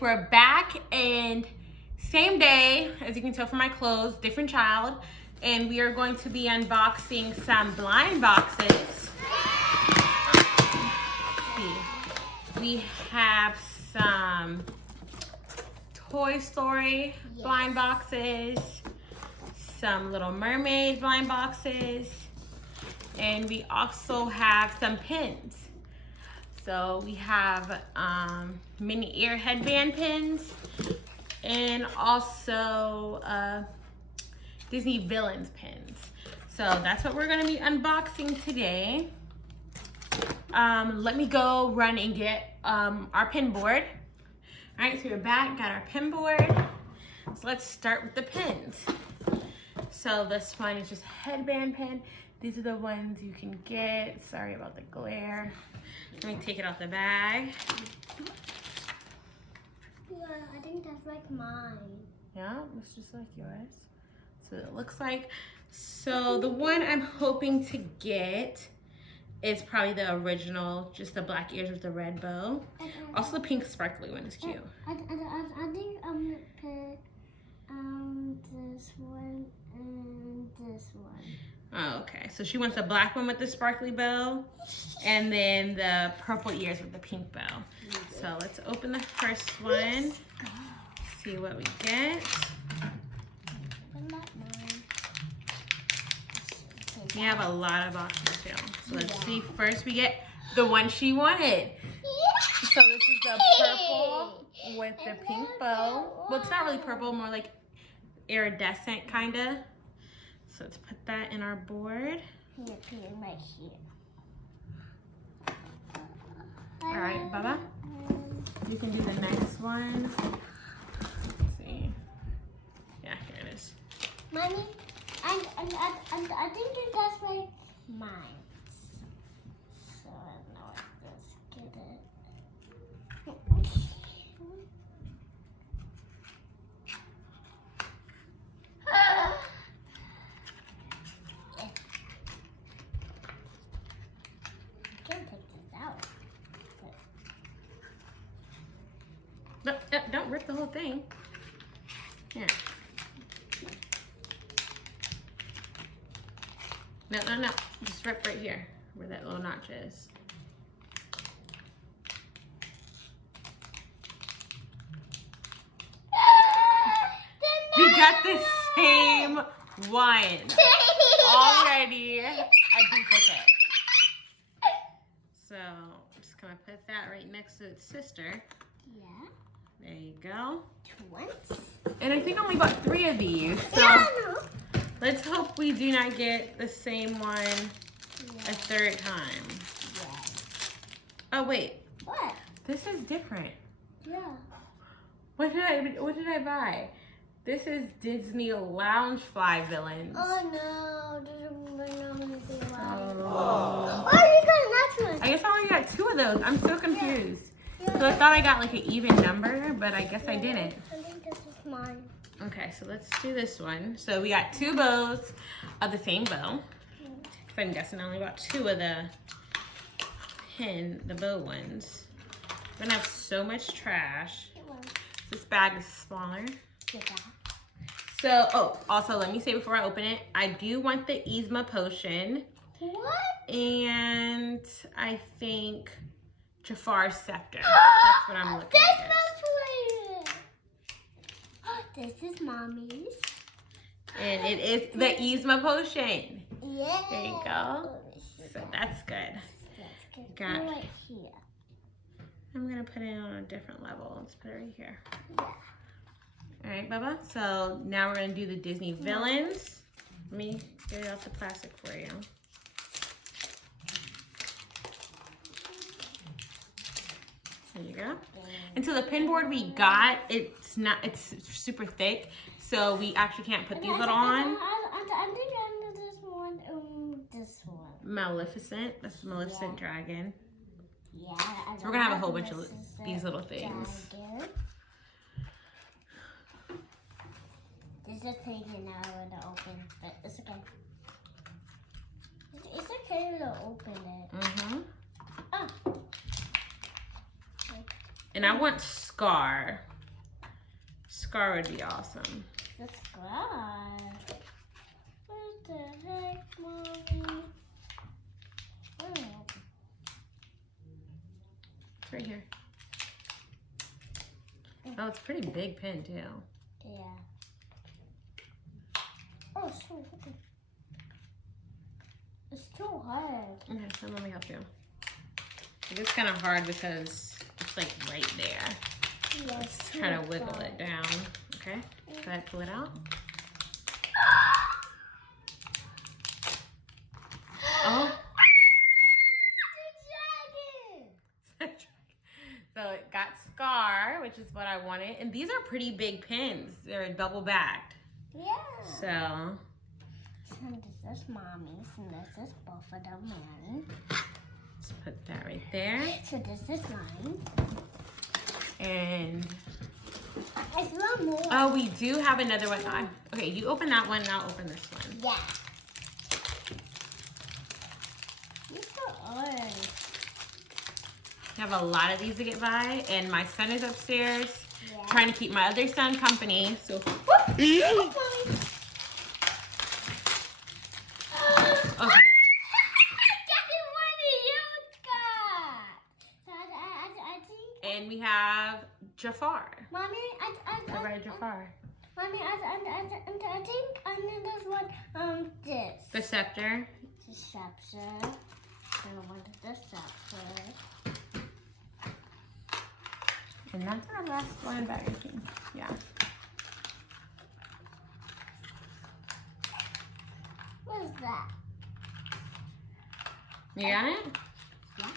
we're back and same day, as you can tell from my clothes, different child. And we are going to be unboxing some blind boxes. We have some Toy Story blind boxes, some Little Mermaid blind boxes, and we also have some pins. So we have mini ear headband pins and also Disney villains pins. So that's what we're gonna be unboxing today. Let me go run and get our pin board. All right, so we're back, got our pin board. So let's start with the pins. So this one is just a headband pin. These are the ones you can get. Sorry about the glare. Let me take it off the bag. Yeah, I think that's like mine. Yeah, it's just like yours. So it looks like. So the one I'm hoping to get is probably the original, just the black ears with the red bow. Also the pink sparkly one is cute. I think I'm gonna pick this one and this one. Oh, okay. So she wants the black one with the sparkly bow and then the purple ears with the pink bow. So let's open the first one, see what we get. We have a lot of boxes too. So let's see. First we get the one she wanted. So this is the purple with the pink bow. Well, it's not really purple, more like iridescent kind of. So let's put that in our board. Right here. All right, Bubba. You can do the next one. Let's see. Yeah, here it is. Mommy, I think that's like mine. So I don't know if this get it. Don't rip the whole thing. Here. No. Just rip right here where that little notch is. We got the same one already. A duplicate. So I'm just gonna put that right next to its sister. Yeah. There you go. Once. And I think I only bought 3 of these. So Yeah, no. let's hope we do not get the same one a third time. Yeah. Oh wait. What? This is different. Yeah. What did I buy? This is Disney Loungefly villains. Oh no, there's anything wrong. Oh. Oh, you got the next one. I guess I only got 2 of those. I'm so confused. Yeah. So I thought I got like an even number, but I guess I didn't. I think this is mine. Okay, so let's do this one. So we got 2 bows of the same bow. If I'm guessing I only bought 2 of the bow ones. We're gonna have so much trash. This bag is smaller. So, also let me say before I open it, I do want the Yzma potion. What? And I think Jafar's scepter. That's what I'm looking at. This is mommy's. And it is the Yzma potion. Yeah. There you go. So that's good. Got. Right here. I'm gonna put it on a different level. Let's put it right here. Yeah. All right, Bubba. So now we're gonna do the Disney villains. Let me get it out the plastic for you. There you go. And so the pin board we got, it's super thick, so we actually can't put these little on. I think under this one, this one. Maleficent. That's the Maleficent dragon. Yeah. So we're gonna have a whole bunch of these little things. Dragon. This is taking out to open, but it's okay. It's okay to open it. Mm-hmm. Oh. And I want Scar. scar would be awesome. The scar. What the heck, Mommy? Oh. It's right here. Oh, it's a pretty big pin too. Yeah. Oh, so it's too hard. Okay, so let me help you. It's kind of hard because it's like right there. Yeah, Let's try to wiggle it down. Okay, go ahead, pull it out. Oh. So it got scar, which is what I wanted. And these are pretty big pins. They're double backed. Yeah. So. And this is Mommy's, and this is both of them mine. Let's put that right there. So this is mine. And. I still more. Oh, we do have another one. Okay, you open that one and I'll open this one. Yeah. These are orange. I have a lot of these to get by, and my son is upstairs trying to keep my other son company. So, okay. And we have Jafar. Mommy, The red Jafar. Mommy, I think I need this one. This. The scepter. The scepter. I want the scepter. And that's our last one back. Yeah. What is that? You got it? Yeah.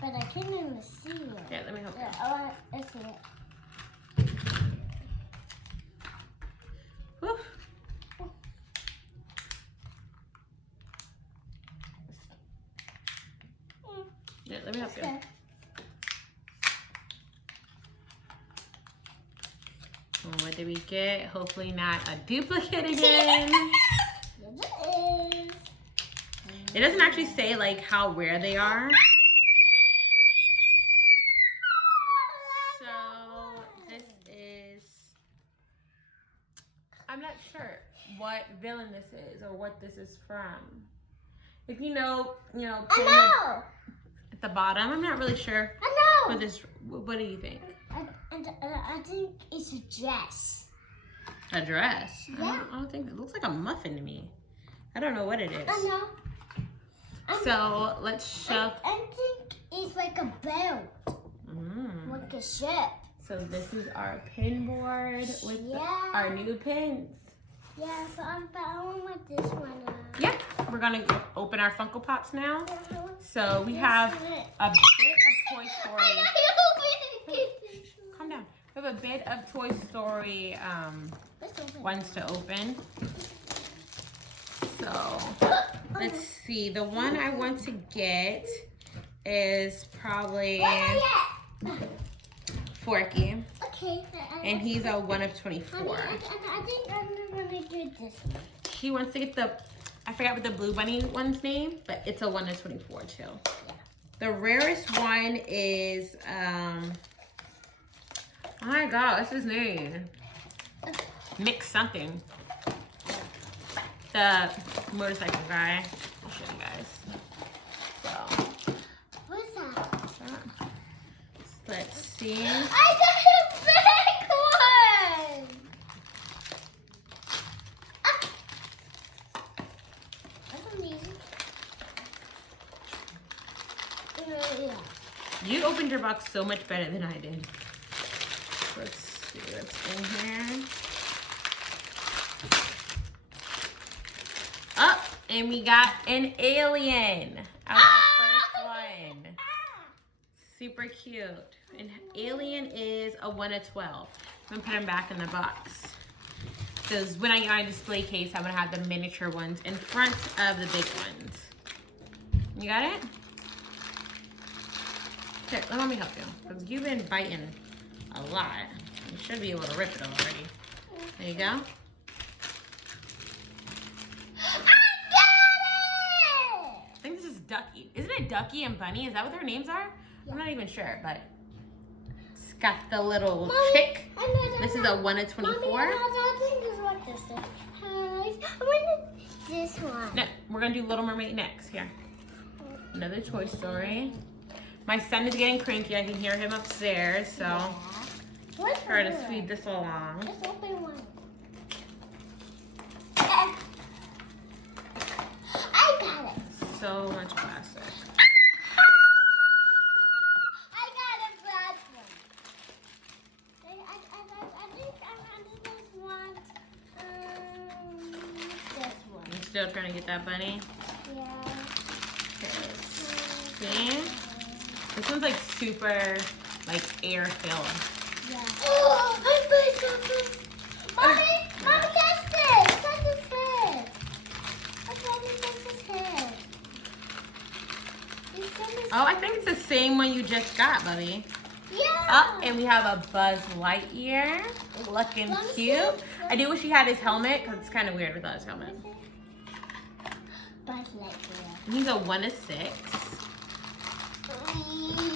But I can't even see it. Yeah, let me help you. Yeah, I see it. Whew. Yeah, let me help you. Okay. Well, what did we get? Hopefully not a duplicate again. Yes, it is. It doesn't actually say like how rare they are. So this is, I'm not sure what villain this is or what this is from. If you know, I know. At the bottom, I'm not really sure I know. what this. What do you think? I think it's a dress. A dress? Yeah. I don't think it looks like a muffin to me. I don't know what it is. I know. So let's shove. I think it's like a belt, like a ship. So this is our pin board with our new pins. Yeah, but I want this one. Yeah, we're gonna open our Funko Pops now. So we have a bit of Toy Story. Calm down. We have a bit of Toy Story ones to open. So let's see. The one I want to get is probably Forky. Okay. And he's a 1 of 24. I think I'm gonna do this one. He wants to get the, I forgot what the Blue Bunny one's name, but it's a 1 of 24 too. Yeah. The rarest one is, oh my God, what's his name? Mix something. The motorcycle guy. I'll show you guys. So. What is that? Let's see. I got a big one! That's amazing. Yeah. You opened your box so much better than I did. Let's see what's in here. Oh, and we got an alien. Our first one. Super cute. And alien is a 1 of 12. I'm gonna put him back in the box. Because when I get my display case, I'm gonna have the miniature ones in front of the big ones. You got it? Here, let me help you. Because you've been biting a lot. You should be able to rip it already. There you go. I got it! I think this is Ducky. Isn't it Ducky and Bunny? Is that what their names are? Yeah. I'm not even sure, but got the little Mommy, chick. I This is a 1 of 24. Mommy, I think this is what this is. I want this one. No, we're gonna do Little Mermaid next. Here, another Toy Story. My son is getting cranky. I can hear him upstairs, so What's try to speed this along. Let's open one. I got it. So much plastic. I got a black one. I think I want this one. You still trying to get that bunny? Yeah. Okay. See? This one's like super, like air filled. Yeah. Oh, I put something. Mommy, Mommy, catch this. Catch his head. Mommy, catch his head. Oh, I think it's the same one you just got, Bubby. Yeah. Oh, and we have a Buzz Lightyear, looking cute. I do wish he had his helmet, because it's kind of weird without his helmet. Buzz Lightyear. He's a 1 of 6.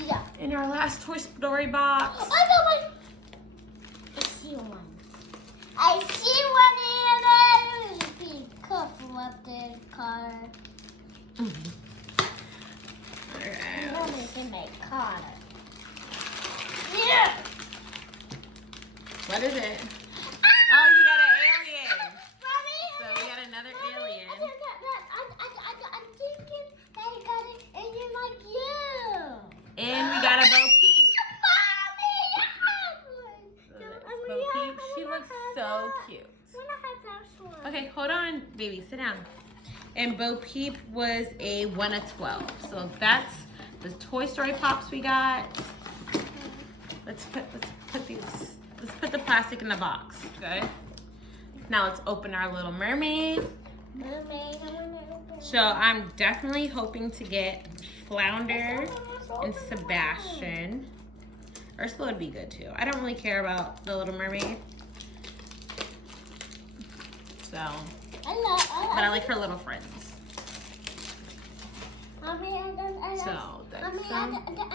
Yeah. In our last Toy Story box. I got one. I see one. I see one in there. Be careful up there, car. Alright. Mommy's in my car. Yeah. What is it? Oh, you got an alien. Mommy. So we got another alien. I'm thinking that I got it and you're like you. And we got a Bo Peep. Mommy. So that's Bo Peep. She looks so cute. Okay, hold on, baby. Sit down. And Bo Peep was a 1 of 12. So that's the Toy Story Pops we got. Let's put the plastic in the box, okay? Now let's open our Little Mermaid. So I'm definitely hoping to get Flounder and Sebastian. Ursula would be good too. I don't really care about the Little Mermaid. So, but I like her little friends. So that's them. I think I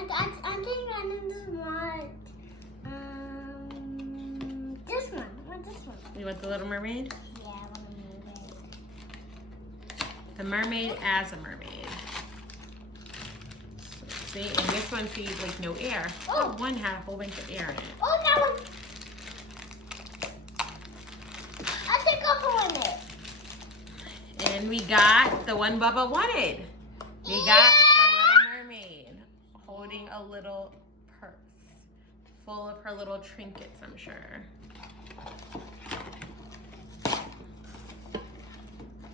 just want this one. I want this one. You want the Little Mermaid? Yeah, I want a mermaid. The mermaid as a mermaid. See, and this one sees like no air. Oh, one had a whole bunch of air in it. Oh, that one. I think I'll put it. And we got the one Bubba wanted. We got the Little Mermaid holding a little purse full of her little trinkets, I'm sure.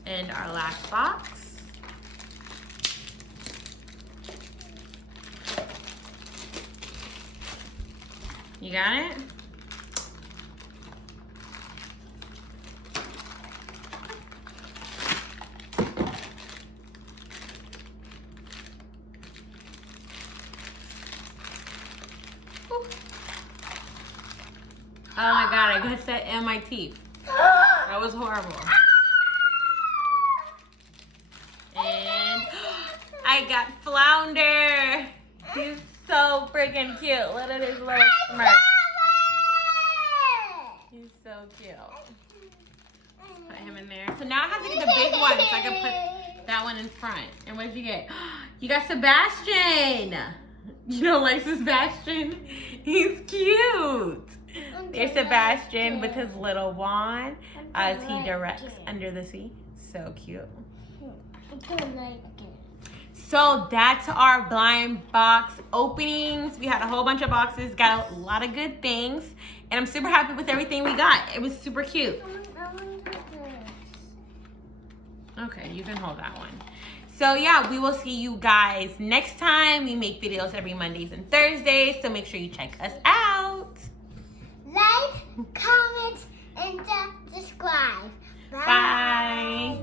And our last box. You got it? Oh my god, I got that in my teeth. That was horrible. And I got Flounder. He's so freaking cute. Look at his little smirk. He's so cute. Put him in there. So now I have to get the big one so I can put that one in front. And what did you get? You got Sebastian. You don't like Sebastian? He's cute. There's Sebastian with his little wand as he directs under the sea. So cute. So that's our blind box openings. We had a whole bunch of boxes, got a lot of good things, and I'm super happy with everything we got. It was super cute. Okay, you can hold that one. So yeah, we will see you guys next time. We make videos every Mondays and Thursdays, so make sure you check us out. Like, comment, and subscribe. Bye.